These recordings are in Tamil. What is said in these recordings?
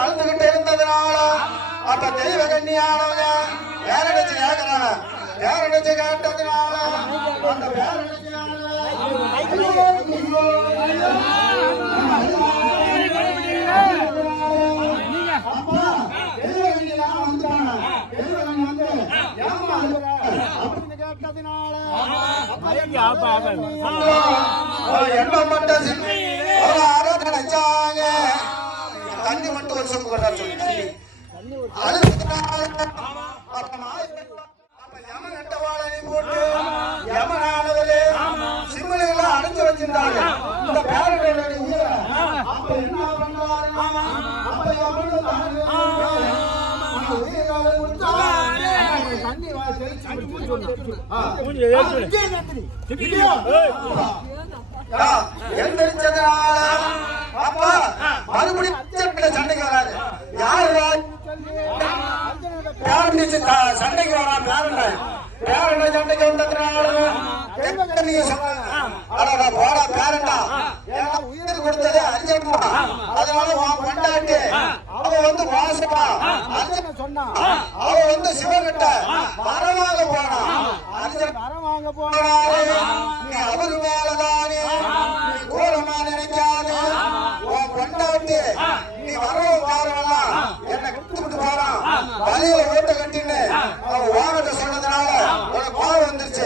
அழுதுகிட்டு இருந்ததுனால அப்ப தெய்வ கண்ணியானவங்க பேரடிச்சு கேட்கிறாங்க. பேரடிச்சு கேட்டதுனால அந்த நினைச்சாங்க தண்ணி மட்டும் ஒரு சொம்பு கொண்டா சொல்லி யமன் நட்டவாளனை போட்டு யமனானவரே சிம்மலையெல்லாம் அடைஞ்சு வச்சிருந்தாங்க. இந்த பேரனுடைய உயிரை அப்ப என்ன பண்ணாரு? அப்ப யமனு எந்திரிச்சதுனால அப்ப மறுபடியும் சண்டைக்கு வராது. யாரு சண்டைக்கு வரா? பேரண்ட சண்டைக்கு வந்ததுனால போடா பேரண்டா உயிர் கொடுத்தது அர்ஜுனா, அதனால கொண்டாட்டு அவன் வந்து மாசமா அர்ஜுன சொன்னா அவன் வந்து சிவகிட்ட வரவாங்க போனா. அர்ஜுன் வரவாங்க போனாரு. நீ அவரு மேலதானே நீ கோலமா நினைக்காது. உன் கொண்டாட்டு நீ வரவும் பாருவெல்லாம் என்னை கொடுத்துட்டு போறான். வழியில ஓட்ட கட்டின்னு அவன் வாகத்தை சொன்னதுனால உனக்கு கோவம் வந்துருச்சு.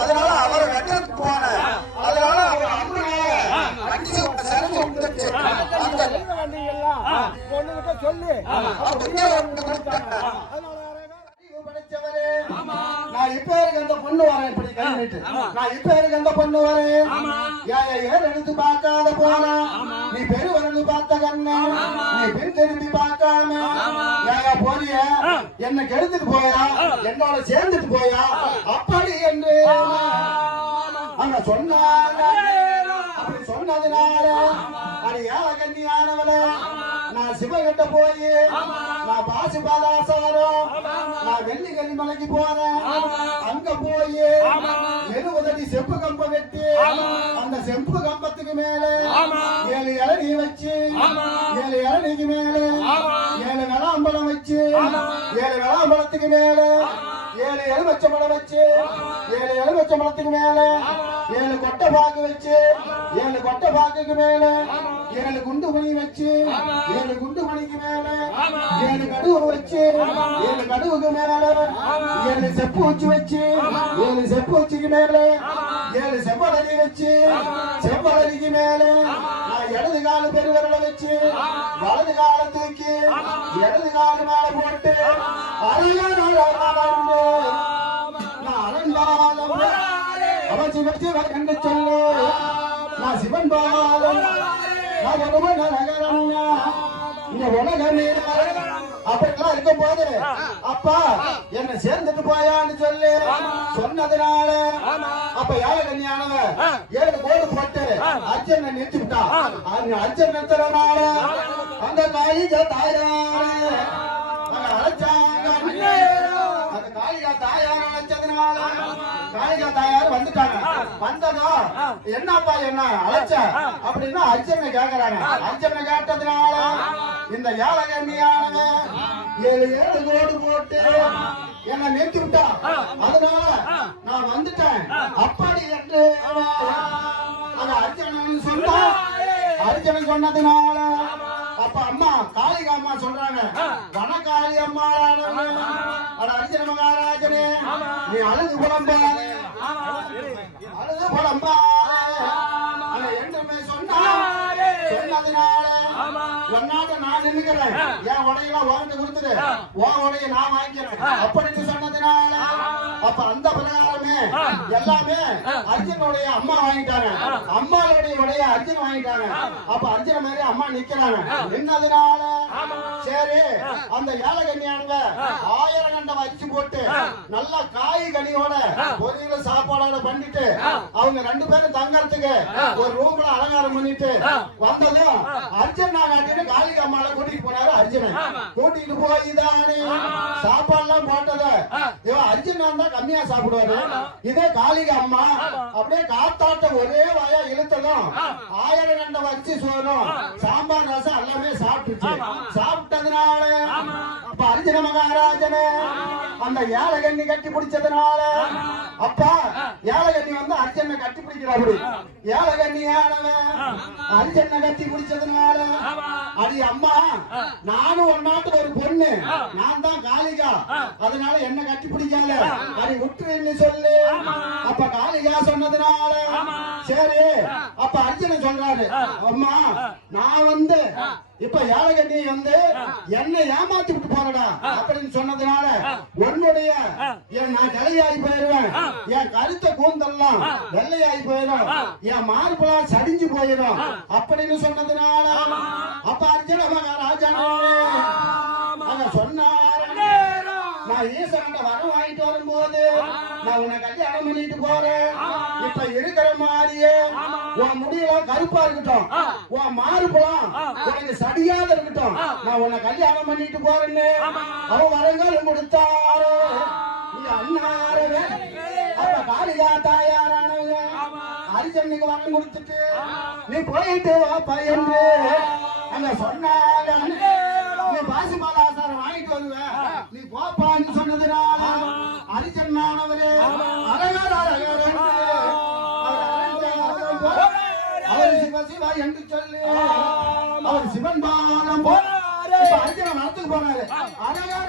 அதனால அவரை வெட்டத்துக்கு போன. அதனால அவன் அம்மனால அடிச்சு சரிஞ்சு வந்துருச்சு. சொல்லி நான் இப்ப இருக்கு அந்த பொண்ணு வரேன். இப்படி கைட்டு நான் இப்ப இருக்கு அந்த பொண்ணு வரேன். ஏன் எடுத்து பார்க்காத போனா நீ பெருவரன்னு பார்த்த கண்ணு நீ பின் திரும்பி பார்க்காம ஏயா போறிய என்ன கெடுத்துட்டு போயா என்னோட சேர்ந்துட்டு போயா அப்படி என்று அங்க சொன்னாங்க. அப்படி சொன்னதுனால அது ஏழை கண்ணியானவளே நான் சிவகிட்ட போய் நான் பாசி பாதாசாரம் நான் வெள்ளி கரிமலைக்கு போறேன். அங்க போய் 70 அடி செப்பு கம்பம் வெட்டி அந்த செப்பு கம்பத்துக்கு மேல 7 இளநீ வச்சு 7 இளநீக்கு மேல 7 விளாம்பழம் வச்சு 7 விளாம்பழத்துக்கு மேல 7 எலுமிச்சம்பழம் வச்சு 7 எலுமிச்சம்பழத்துக்கு மேல 7 கொட்டை பாக்கு வச்சு 7 கொட்டை பாக்குக்கு மேல 7 குண்டு மணி வச்சு 7 குண்டு மணிக்கு மேல 7 கடுவு வச்சு 7 கடுவுக்கு மேல 7 செப்பு வச்சு வச்சு 7 செப்பு வச்சுக்கு மேல 7 செவ்வளரி வச்சு செவ்வளரிக்கு மேல நான் இடது கால பெருவரலை வச்சு வலது கால தூக்கி இடது கால மேல போட்டு அழகா சிவன் என்று சொல்லு நான் சிவன் பாலம் நான் ஒருவன் நகரம் இந்த உலகமே அப்படிலாம் இருக்கும் போது அப்பா என்ன சேர்ந்துட்டு போயான்னு சொல்லி சொன்னதுனால அப்ப யாழகன்யானவ 7 கோடு போட்டு அர்ஜுனை நிறுத்தி விட்டா. அர்ஜுன் நிறுத்துறதுனால அந்த காளிகா தாயார அழைச்சாங்க. அந்த காளிகா தாயார அழைச்சதுனால காளிகா தாயார் வந்துட்டாங்க. வந்ததும் என்னப்பா என்ன அழைச்ச அப்படின்னா அர்ஜுனை கேக்குறாங்க. அர்ஜுனை கேட்டதுனால இந்த யாழகன்யானவ 7 கோடு போட்டு என்ன நிறுத்தி விட்டா. அதனால நான் வந்துட்டேன் அப்படி என்று அந்த அர்ஜுனன் சொன்னா. அர்ஜுனன் சொன்னதுனால அப்ப அம்மா காளிகா அம்மா சொல்றாங்க வனகாளி அம்மா அர்ஜுன மகாராஜனே நீ அழுது புலம்பாதே அழுது புலம்பாதே என்றுமே சொன்னதுனால ஒன்னாட்ட நான் நின்னுக்கிறேன். என் உடையெல்லாம் வாங்கிட்டு கொடுத்துரு உன் உடைய நான் வாங்கிக்கிறேன் அப்படின்னு சொன்னதுனால அப்ப அந்த பிரகாரமே எல்லாமே அர்ஜுனுடைய அம்மா வாங்கிட்டாங்க. அம்மாவுடைய உடைய அர்ஜுன் வாங்கிட்டாங்க. அப்ப அர்ஜுன மாதிரி அம்மா நிக்கிறாங்க. நின்னதுனால சரி அந்த ஏழகன்யானுங்க 1000 கண்ட வச்சு போட்டு நல்லா காய் கனியோட பொரியல் சாப்பாடோட பண்ணிட்டு அவங்க 2 பேரும் தங்கறதுக்கு ஒரு ரூம்ல அலங்காரம் பண்ணிட்டு வந்ததும் அர்ஜுன் நாட்டின்னு காளிகா அம்மாவை கூட்டிட்டு போனாரு. அர்ஜுனன் கூட்டிட்டு போய் தானே சாப்பாடுலாம் போட்டத இவன் அர்ஜுன் தான் கம்மியா சாப்பிடுவாரு. இதே காளிகா அம்மா அப்படியே காத்தாட்ட ஒரே வாயா இழுத்ததும் 1000 கண்ட வச்சு சோறும் சாம்பார் ரசம் எல்லாமே சாப்பிட்டுச்சு. சாப்பிட்டதுனால அப்ப அர்ஜுன மகாராஜனே அந்த ஏழகண்ணி கட்டி பிடிச்சதுனால அப்பா ஏழகண்ணி வந்து அர்ஜுனை கட்டி பிடிக்கிறாரு. ஏழகண்ணியானவன் அர்ஜுனை கட்டி பிடிச்சதுனால அடி அம்மா நானும் ஒன்னாட்டு ஒரு பொண்ணு நான் தான் காளிகா அதனால என்ன கட்டி பிடிக்காத அடி விட்டுன்னு சொல்லு. அப்ப காளிகா சொன்னதுனால சரி அப்ப அர்ஜுனன் சொல்றாரு அம்மா நான் வந்து இப்ப ஏழகண்ணி வந்து என்ன ஏமாத்தி விட்டு போறடா அப்படின்னு சொன்னதுனால உன்னுடைய நான் கலையாகி போயிருவேன். என் கருத்த கூந்தெல்லாம் வெள்ளையாகி போயிடும். என் மார்பெல்லாம் சரிஞ்சு போயிடும் அப்படின்னு சொன்னதுனால அப்ப அர்ஜுன மகாராஜா சொன்னார் நான் ஈஸ்வரன் வரம் வாங்கிட்டு வரும்போது நான் உன்னை கல்யாணம் பண்ணிட்டு போறேன். இப்ப இருக்கிற மாதிரியே உன் முடியெல்லாம் கருப்பா இருக்கட்டும் உன் மாறுபலாம் உனக்கு சரியாக இருக்கட்டும் நான் உன்னை கல்யாணம் பண்ணிட்டு போறேன்னு அவன் வரங்களும் கொடுத்தாரு. நீ அண்ணாரவே அப்ப காளிகா தாயாரானவங்க அரிசனுக்கு வரம் கொடுத்துட்டு நீ போயிட்டு வாப்பா என்று அங்க சொன்னாங்க. நீ பாசிமாலாசாரம் வாங்கிட்டு வருவேன் நீ போப்பான்னு சொன்னதுனால அரிசனானவரே அழகர் அழகர் அவர் சிவ சிவா என்று சொல்லி அவர் சிவன் பாலம் அர்ஜுன மரத்துக்கு போனாரு. அழகர்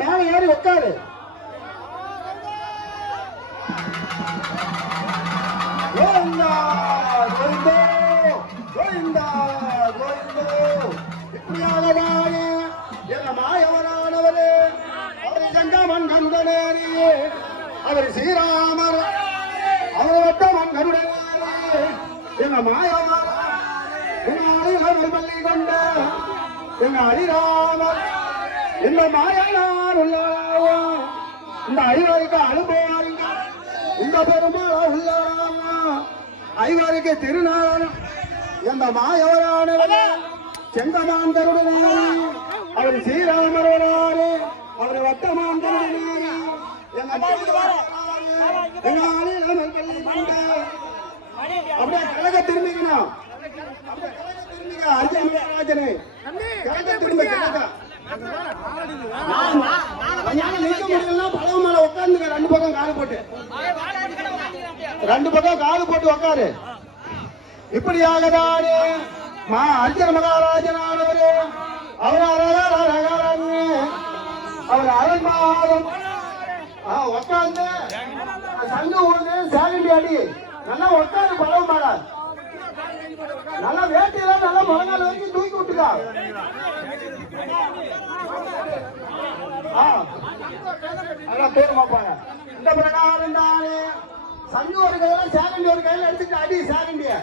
மேல ஏறி உட்காரு. இப்படியாகவானே என மாயவரானவரே அவர் சங்கமன் கருடனேரியே அவர் ஸ்ரீராமர் அவர் வட்டமன் கருடனேரே என மாயவரானே மாயங்கள் பள்ளி கொண்ட எங்க அரிராமர் இந்த மாயனார் உள்ளாவா இந்த ஐவருக்கு அனுபவாருங்க இந்த பெருமாள் உள்ளாராமா ஐவருக்கு திருநாள் இந்த மாயவரானவர் செங்கமான் கருடனாரி அவர் ஸ்ரீராமர் வராரு அவர் வட்டமான் கருடனாரி எங்க அரிராமர் பள்ளி கொண்ட அப்படியே கழக திரும்பிக்கணும் அர்ஜுனராஜனே கழக திரும்ப பழவ மேல உட்கார்ந்து ரெண்டு பக்கம் காது போட்டு உட்காரு இப்படியாகதானே அர்ஜுன மகாராஜனானவரு அவர் அவர் அரண்மாதம் உட்கார்ந்து சங்கு ஊர்ந்து சேகண்டி அடி நல்லா உட்காந்து பழவ மேல நல்லா வேட்டியில நல்லா முழங்கால வரைக்கும் தூக்கி விட்டுக்கா பேர் மாப்பாங்க இந்த பிரகாரம் தானே சங்கு ஒரு கையில சேகண்டி ஒரு கையில எடுத்துட்டு அடி சேகண்டிய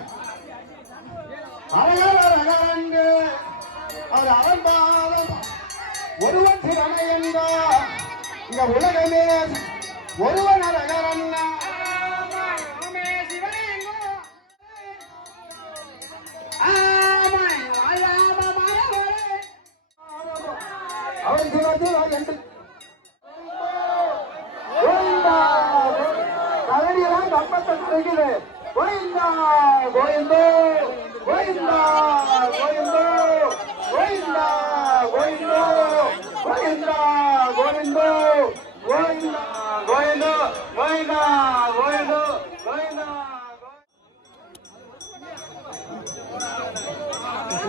அழகாண்டு அவர் அரண்பாதம் ஒருவன் சிறனை என்றா இந்த உலகமே ஒருவன் அழகரன்னா அவன் கரடியெல்லாம் கம்பத்தை கிடைக்குது கோயிந்தா கோயிந்தோ கோயிந்தா கோயிந்தோ கோயிந்தா கோயிந்தோ கோயிந்தா கோவிந்தோ கோயிந்தா கோயிந்தோ கோயிந்தா கோயிந்தோ கோயிந்தா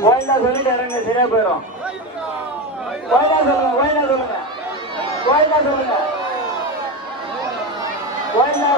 கோயிந்தா சொல்லிட்டு இறங்க சரியா போயிடும் கோயிந்தா சொல்லுங்க கோயிந்தா சொல்லுங்க கோயிந்தா சொல்லுங்க கோயிந்தா